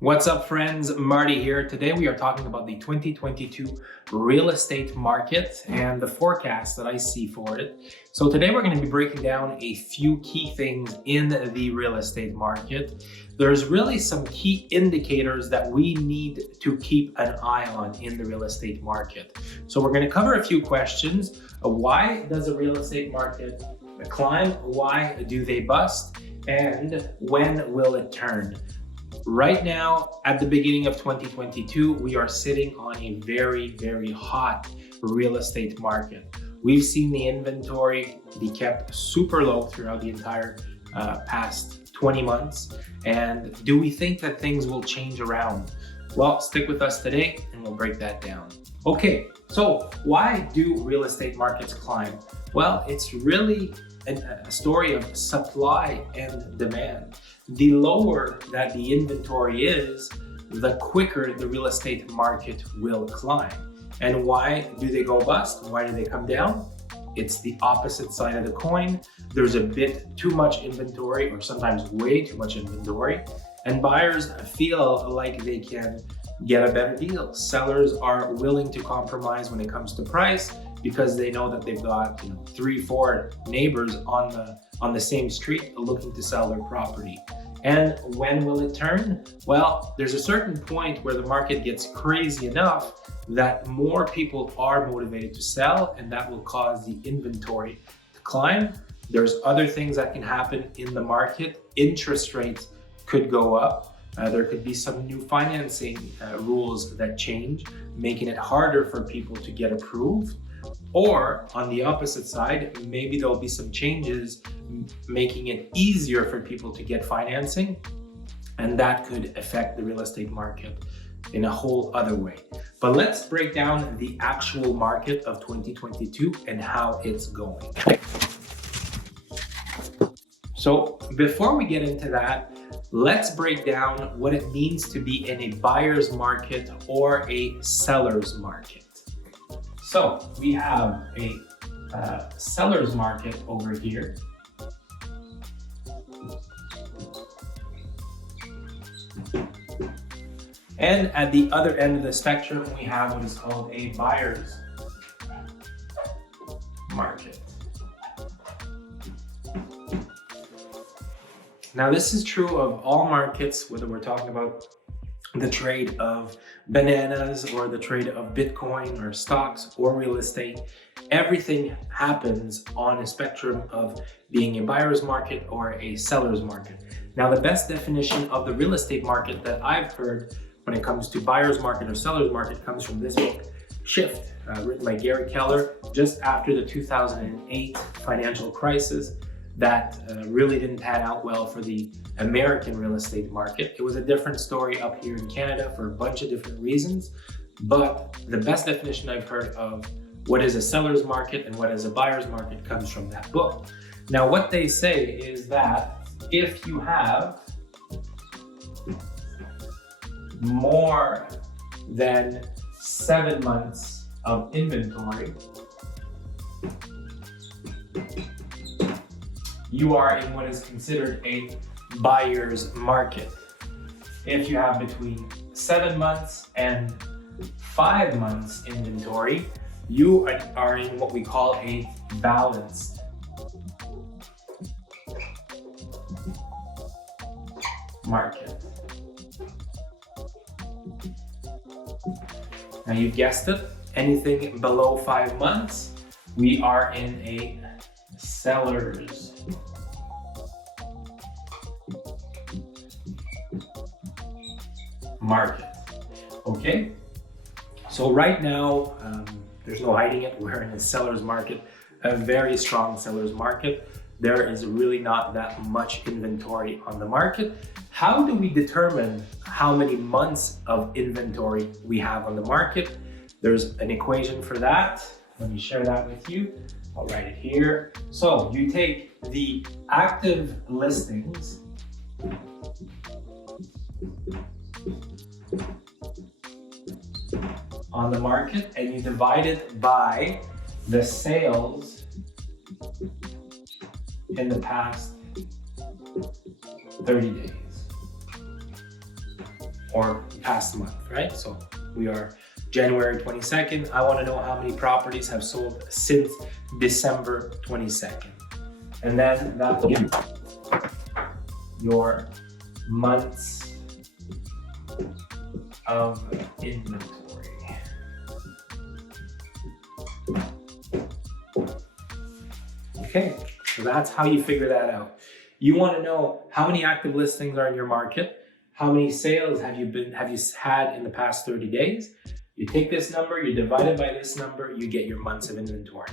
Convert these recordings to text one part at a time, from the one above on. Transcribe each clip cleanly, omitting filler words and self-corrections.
What's up, friends? Marty here. Today we are talking about the 2022 real estate market and the forecast that I see for it. So today we're going to be breaking down a few key things in the real estate market. There's really some key indicators that we need to keep an eye on in the real estate market. So we're going to cover a few questions. Why does a real estate market climb? Why do they bust? And when will it turn? Right now, at the beginning of 2022, we are sitting on a very hot real estate market. We've seen the inventory be kept super low throughout the entire past 20 months. And do we think that things will change around? Well, stick with us today and we'll break that down. Okay, so why do real estate markets climb? Well, it's really a story of supply and demand. The lower that the inventory is, the quicker the real estate market will climb. And why do they go bust? Why do they come down? It's the opposite side of the coin. There's a bit too much inventory, or sometimes way too much inventory, and buyers feel like they can get a better deal. Sellers are willing to compromise when it comes to price because they know that they've got 3-4 neighbors on the same street looking to sell their property. And when will it turn? Well, there's a certain point where the market gets crazy enough that more people are motivated to sell, and that will cause the inventory to climb. There's other things that can happen in the market. Interest rates could go up. There could be some new financing rules that change, making it harder for people to get approved. Or on the opposite side, maybe there'll be some changes making it easier for people to get financing, and that could affect the real estate market in a whole other way. But let's break down the actual market of 2022 and how it's going. So before we get into that, let's break down what it means to be in a buyer's market or a seller's market. So we have a seller's market over here. And at the other end of the spectrum, we have what is called a buyer's market. Now, this is true of all markets, whether we're talking about the trade of bananas or the trade of Bitcoin or stocks or real estate. Everything happens on a spectrum of being a buyer's market or a seller's market. Now, the best definition of the real estate market that I've heard when it comes to buyer's market or seller's market comes from this book, Shift, written by Gary Keller, just after the 2008 financial crisis that really didn't pan out well for the American real estate market. It was a different story up here in Canada for a bunch of different reasons, but the best definition I've heard of what is a seller's market and what is a buyer's market comes from that book. Now, what they say is that if you have more than 7 months of inventory, you are in what is considered a buyer's market. If you have between 7 months and 5 months inventory, you are in what we call a balanced market. Now, you guessed it, anything below 5 months, we are in a seller's market. Okay, so right now, there's no hiding it, we're in a seller's market, a very strong seller's market. There is really not that much inventory on the market. How do we determine how many months of inventory we have on the market? There's an equation for that. Let me share that with you. I'll write it here. So you take the active listings on the market and you divide it by the sales in the past 30 days. or past month, right? So we are January 22nd. I want to know how many properties have sold since December 22nd. And then that will give your months of inventory. Okay, so that's how you figure that out. You want to know how many active listings are in your market, how many sales have you had in the past 30 days. You take this number, you divide it by this number, you get your months of inventory.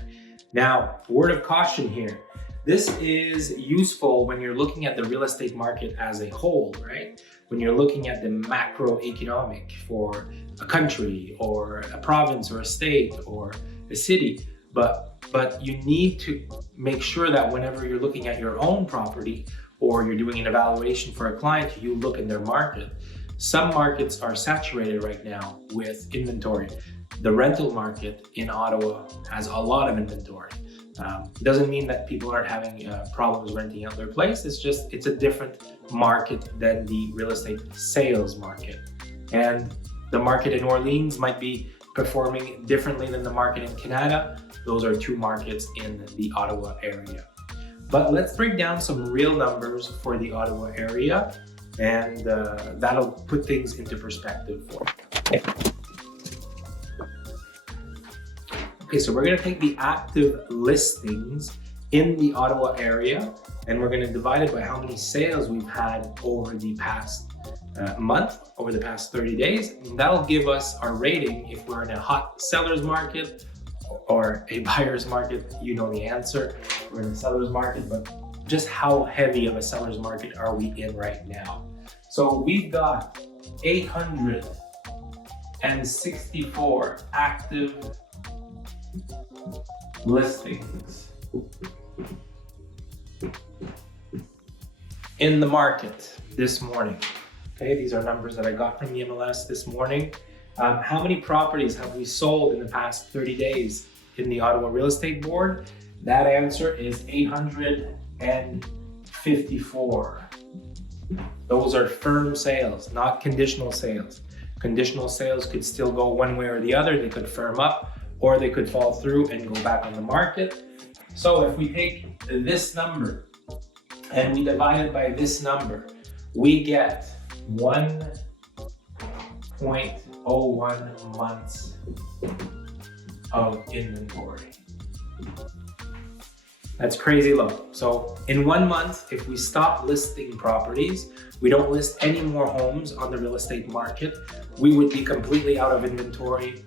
Now, word of caution here. This is useful when you're looking at the real estate market as a whole, right? When you're looking at the macroeconomic for a country or a province or a state or a city. But you need to make sure that whenever you're looking at your own property or you're doing an evaluation for a client, you look in their market. Some markets are saturated right now with inventory. The rental market in Ottawa has a lot of inventory. Doesn't mean that people aren't having problems renting out their place. It's a different market than the real estate sales market. And the market in Orleans might be performing differently than the market in Canada. Those are two markets in the Ottawa area. But let's break down some real numbers for the Ottawa area, and that'll put things into perspective for you. Okay, so we're gonna take the active listings in the Ottawa area, and we're gonna divide it by how many sales we've had over the past month, over the past 30 days. And that'll give us our rating if we're in a hot seller's market or a buyer's market. You know the answer. We're in the seller's market, but just how heavy of a seller's market are we in right now? So we've got 864 active listings in the market this morning. Okay, these are numbers that I got from the MLS this morning. How many properties have we sold in the past 30 days in the Ottawa Real Estate Board? That answer is 854. Those are firm sales, not conditional sales. Conditional sales could still go one way or the other. They could firm up or they could fall through and go back on the market. So if we take this number and we divide it by this number, we get 1.01 months of inventory. That's crazy low. So in 1 month, if we stop listing properties, we don't list any more homes on the real estate market, we would be completely out of inventory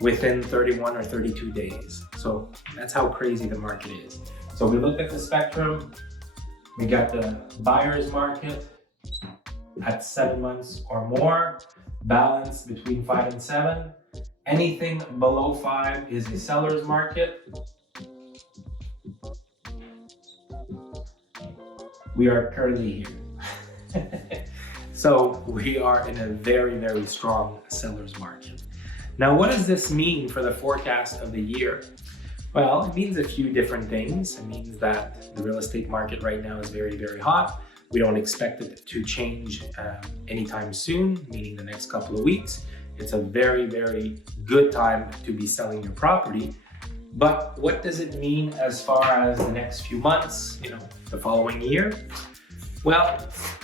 within 31 or 32 days. So that's how crazy the market is. So we looked at the spectrum. We got the buyer's market at 7 months or more, balance between 5 and 7. Anything below 5 is a seller's market. We are currently here. So we are in a very, very strong seller's market. Now, what does this mean for the forecast of the year? Well, it means a few different things. It means that the real estate market right now is very, very hot. We don't expect it to change anytime soon, meaning the next couple of weeks. It's a very, very good time to be selling your property. But what does it mean as far as the next few months, the following year? Well,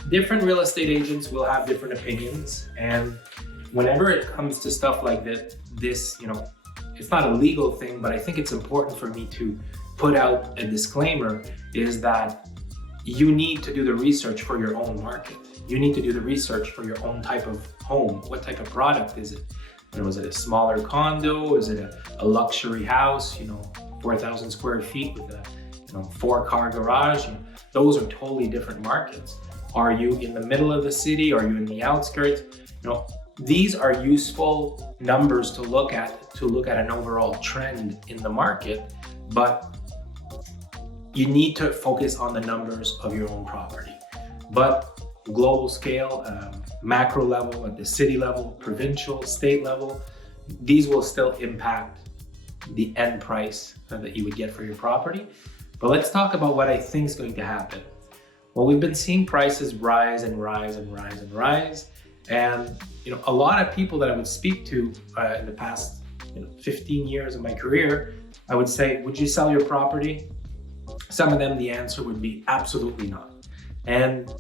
different real estate agents will have different opinions. And whenever it comes to stuff like this, it's not a legal thing, but I think it's important for me to put out a disclaimer, is that you need to do the research for your own market. You need to do the research for your own type of home. What type of product is it? Is it a smaller condo? Is it a luxury house, 4,000 square feet with a 4-car garage? Those are totally different markets. Are you in the middle of the city? Are you in the outskirts? These are useful numbers to look at an overall trend in the market, but you need to focus on the numbers of your own property. But global scale, macro level, at the city level, provincial, state level, these will still impact the end price that you would get for your property. But let's talk about what I think is going to happen. Well, we've been seeing prices rise and rise and rise and rise. And a lot of people that I would speak to in the past 15 years of my career, I would say, would you sell your property? Some of them, the answer would be absolutely not. And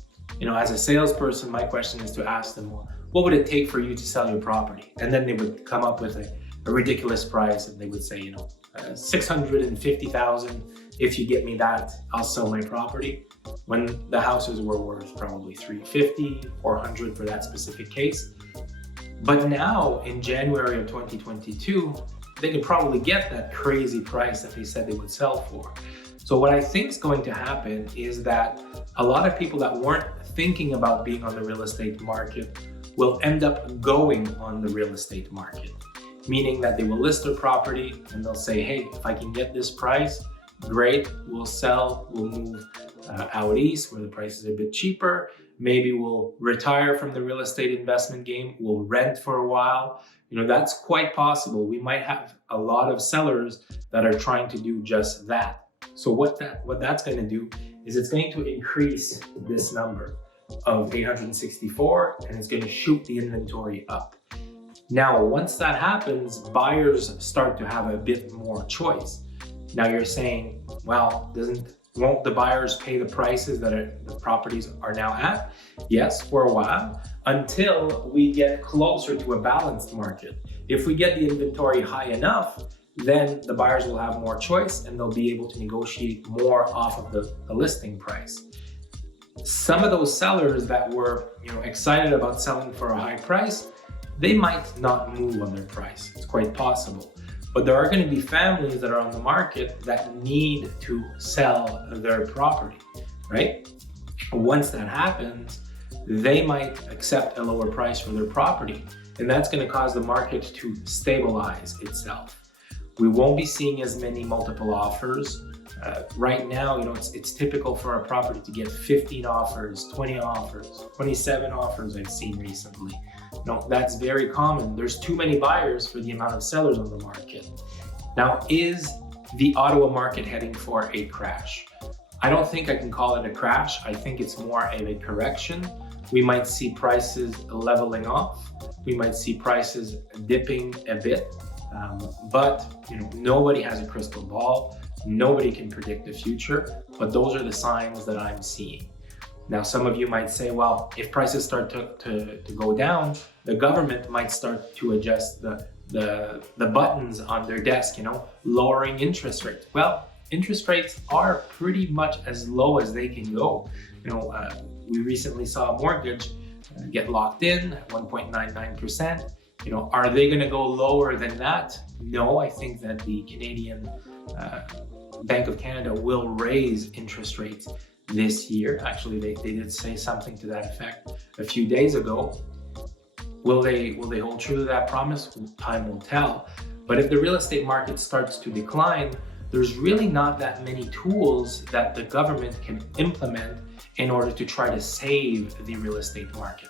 as a salesperson, my question is to ask them, well, what would it take for you to sell your property? And then they would come up with a ridiculous price, and they would say, $650,000. If you get me that, I'll sell my property. When the houses were worth probably $350,000, $400,000 for that specific case. But now in January of 2022, they could probably get that crazy price that they said they would sell for. So what I think is going to happen is that a lot of people that weren't thinking about being on the real estate market will end up going on the real estate market, meaning that they will list their property and they'll say, hey, if I can get this price, great, we'll sell, we'll move out east where the price is a bit cheaper. Maybe we'll retire from the real estate investment game, we'll rent for a while. That's quite possible. We might have a lot of sellers that are trying to do just that. So what that's going to do is it's going to increase this number of 864, and it's going to shoot the inventory up. Now, once that happens, buyers start to have a bit more choice. Now you're saying, well, won't the buyers pay the prices that the properties are now at? Yes, for a while, until we get closer to a balanced market. If we get the inventory high enough, then the buyers will have more choice and they'll be able to negotiate more off of the listing price. Some of those sellers that were excited about selling for a high price, they might not move on their price. It's quite possible. But there are going to be families that are on the market that need to sell their property, right? Once that happens, they might accept a lower price for their property, and that's going to cause the market to stabilize itself. We won't be seeing as many multiple offers. Right now, it's typical for a property to get 15 offers, 20 offers, 27 offers I've seen recently. That's very common. There's too many buyers for the amount of sellers on the market. Now, is the Ottawa market heading for a crash? I don't think I can call it a crash. I think it's more of a correction. We might see prices leveling off. We might see prices dipping a bit. But nobody has a crystal ball. Nobody can predict the future, but those are the signs that I'm seeing. Now, some of you might say, well, if prices start to go down, the government might start to adjust the buttons on their desk, lowering interest rates. Well, interest rates are pretty much as low as they can go. We recently saw a mortgage get locked in at 1.99%. Are they going to go lower than that? No, I think that the Canadian Bank of Canada will raise interest rates this year. Actually, they did say something to that effect a few days ago. Will they hold true to that promise? Time will tell. But if the real estate market starts to decline, there's really not that many tools that the government can implement in order to try to save the real estate market.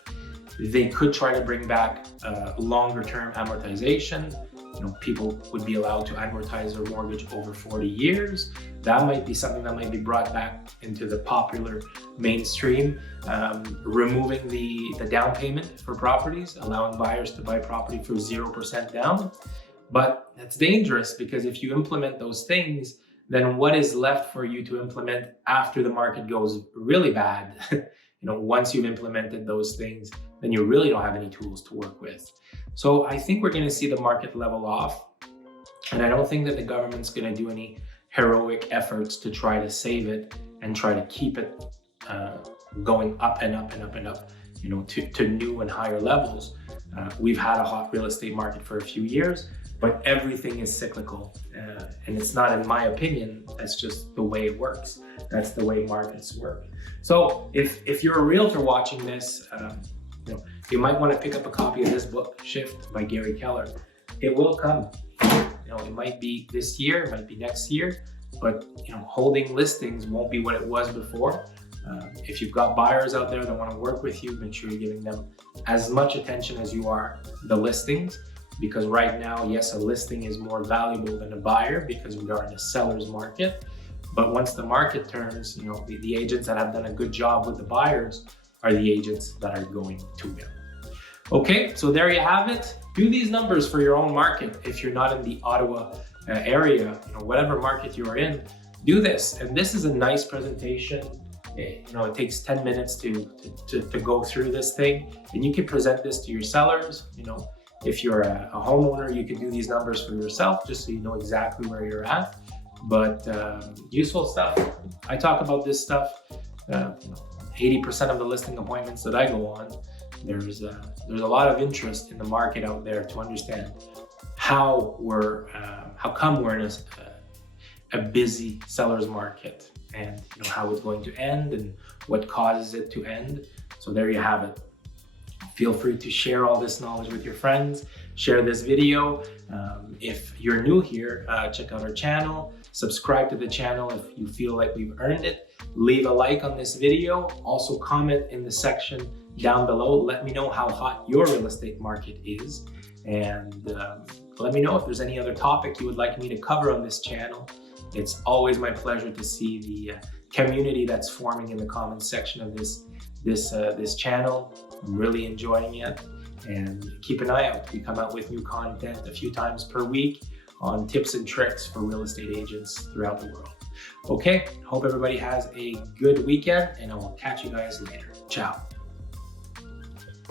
They could try to bring back longer term amortization. People would be allowed to amortize their mortgage over 40 years. That might be something that might be brought back into the popular mainstream. Removing the down payment for properties, allowing buyers to buy property for 0% down. But that's dangerous, because if you implement those things, then what is left for you to implement after the market goes really bad? Once you've implemented those things, then you really don't have any tools to work with. So I think we're going to see the market level off. And I don't think that the government's going to do any heroic efforts to try to save it and try to keep it going up and up and up and up, to new and higher levels. We've had a hot real estate market for a few years, but everything is cyclical. And it's not in my opinion, that's just the way it works. That's the way markets work. So if you're a realtor watching this, you might want to pick up a copy of this book, Shift by Gary Keller. It will come. It might be this year, it might be next year, but holding listings won't be what it was before. If you've got buyers out there that want to work with you, make sure you're giving them as much attention as you are the listings, because right now, yes, a listing is more valuable than a buyer because we are in a seller's market. But once the market turns, the agents that have done a good job with the buyers are the agents that are going to win. Okay, so there you have it. Do these numbers for your own market. If you're not in the Ottawa area, whatever market you are in, do this. And this is a nice presentation. It takes 10 minutes to go through this thing, and you can present this to your sellers. If you're a homeowner, you can do these numbers for yourself, just so you know exactly where you're at. But useful stuff. I talk about this stuff. 80% of the listing appointments that I go on, there's a lot of interest in the market out there to understand how come we're in a busy seller's market, and how it's going to end and what causes it to end. So there you have it. Feel free to share all this knowledge with your friends. Share this video. If you're new here, check out our channel. Subscribe to the channel if you feel like we've earned it. Leave a like on this video. Also comment in the section down below. Let me know how hot your real estate market is. And let me know if there's any other topic you would like me to cover on this channel. It's always my pleasure to see the community that's forming in the comments section of this channel. I'm really enjoying it, and keep an eye out. We come out with new content a few times per week on tips and tricks for real estate agents throughout the world. Okay, hope everybody has a good weekend, and I will catch you guys later. Ciao.